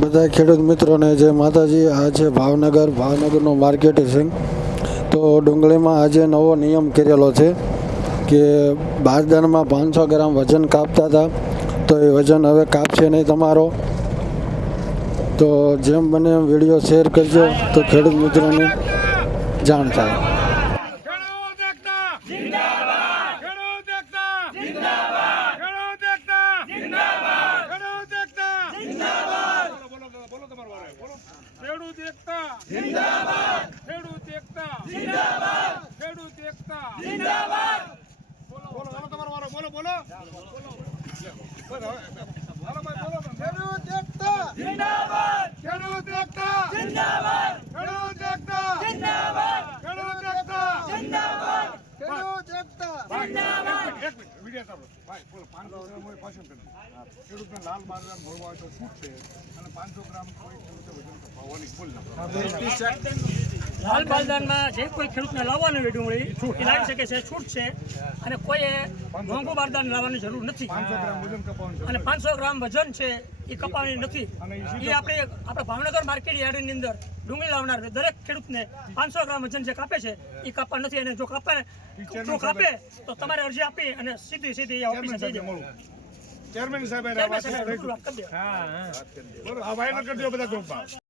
બધા ખેડૂત મિત્રોને જય માતાજી। આજે ભાવનગરનું માર્કેટિંગ તો ડુંગળીમાં આજે નવો નિયમ કરેલો છે કે બારદાનમાં 500 ગ્રામ વજન કાપતા હતા તો એ વજન હવે કાપશે નહીં તમારો। તો જેમ બને એમ વિડીયો શેર કરજો તો ખેડૂત મિત્રોને જાણ થાય। ખેડૂત એકતા જિંદાબાદ, ખેડૂત એકતા જિંદાબાદ, ખેડૂત એકતા જિંદાબાદ। બોલો બોલો તમારો વારો, બોલો બોલો ખેડૂત એકતા જિંદાબાદ, ખેડૂત એકતા જિંદાબાદ, ખેડૂત એકતા જિંદાબાદ, ખેડૂત એકતા જિંદાબાદ, ખેડૂત એકતા જિંદાબાદ। એક મિનિટ વિડિયો ચાલો ભાઈ, બોલો 500 ગ્રામ હોય પાછું કરી ખેડૂતને લાલ બારદાન ભરવા તો છૂટ છે અને 500 ગ્રામ કોઈ ખેડૂતે વજન કપાવવાની ભૂલ ના। લાલ બારદાનમાં જે કોઈ ખેડૂતને લાવવાનું હોય ડુંગળી એ લાવી શકે છે, છૂટ છે અને કોઈ મોંઘું બારદાન લાવવાની જરૂર નથી। 500 ગ્રામ વજન કપાવવાનું અને 500 ગ્રામ વજન છે એ કપાવવાની નથી। એ આપણે ભાવનગર માર્કેટ યાર્ડની અંદર ડુંગળી લાવનાર દરેક ખેડૂતને 500 ગ્રામ વજન જે કાપે છે એ કાપવા નથી। અને જો કાપે તો તમારે અરજી આપી અને સીધી ઓફિસે જઈ જવું। ચેરમેન સાહેબ આ ભાઈ કરી દો બધા ગ્રુપમાં।